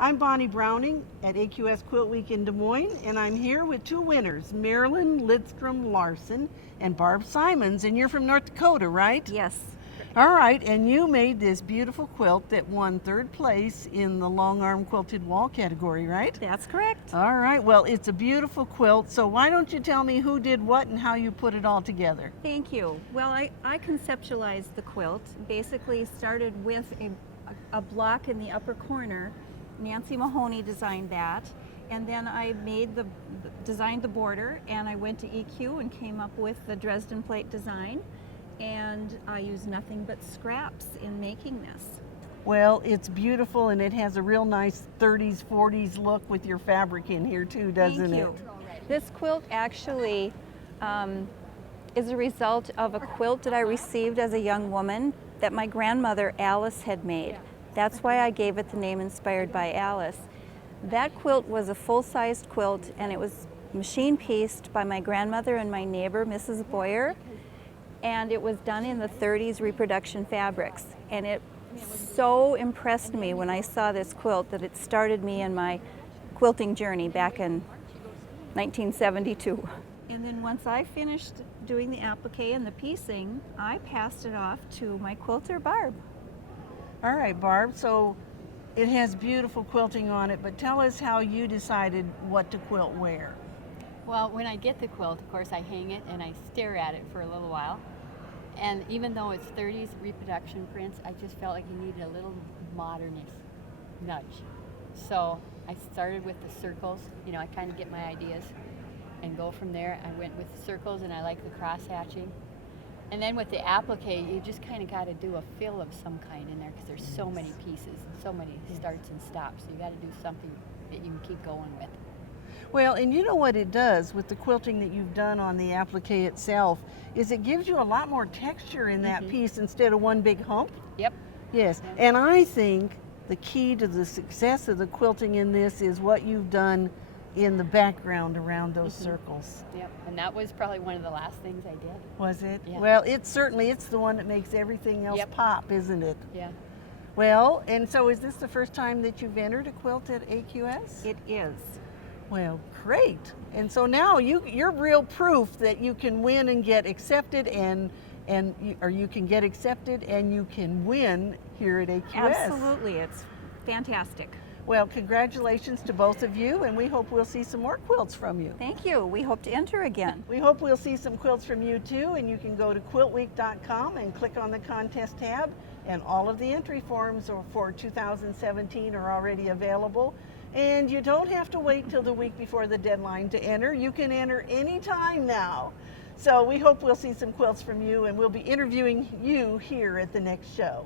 I'm Bonnie Browning at AQS QuiltWeek in Des Moines, and I'm here with two winners, Marilyn Lidstrom Larson and Barb Simons, and you're from North Dakota, right? Yes. All right, and you made this beautiful quilt that won third place in the Longarm Quilted Wall category, right? That's correct. All right, well, it's a beautiful quilt, so why don't you tell me who did what and how you put it all together? Thank you. Well, I conceptualized the quilt, basically started with a block in the upper corner. Nancy Mahoney designed that, and then I designed the border, and I went to EQ and came up with the Dresden plate design, and I used nothing but scraps in making this. Well, it's beautiful, and it has a real nice 30s, 40s look with your fabric in here too, doesn't Thank it? you. This quilt actually is a result of a quilt that I received as a young woman that my grandmother Alice had made. That's why I gave it the name inspired by Alice. That quilt was a full-sized quilt, and it was machine pieced by my grandmother and my neighbor, Mrs. Boyer, and it was done in the 30s reproduction fabrics. And it so impressed me when I saw this quilt that it started me in my quilting journey back in 1972. And then once I finished doing the applique and the piecing, I passed it off to my quilter, Barb. All right, Barb, so it has beautiful quilting on it, but tell us how you decided what to quilt where. Well, when I get the quilt, of course, I hang it and I stare at it for a little while. And even though it's 30s reproduction prints, I just felt like it needed a little modernist nudge. So I started with the circles. You know, I kind of get my ideas and go from there. I went with the circles, and I like the cross hatching. And then with the applique, you just kind of got to do a fill of some kind in there because there's so many pieces and so many starts and stops. So you got to do something that you can keep going with. Well, and you know what it does with the quilting that you've done on the applique itself is it gives you a lot more texture in that piece instead of one big hump. Yep. Yes, and I think the key to the success of the quilting in this is what you've done in the background around those circles. Yep, and that was probably one of the last things I did. Was it? Yeah. Well, it's the one that makes everything else pop, isn't it? Yeah. Well, and so is this the first time that you've entered a quilt at AQS? It is. Well, great. And so now you're real proof that you can win and get accepted or you can get accepted and you can win here at AQS. Absolutely, it's fantastic. Well, congratulations to both of you, and we hope we'll see some more quilts from you. Thank you. We hope to enter again. We hope we'll see some quilts from you too, and you can go to quiltweek.com and click on the contest tab, and all of the entry forms for 2017 are already available. And you don't have to wait till the week before the deadline to enter. You can enter anytime now. So we hope we'll see some quilts from you, and we'll be interviewing you here at the next show.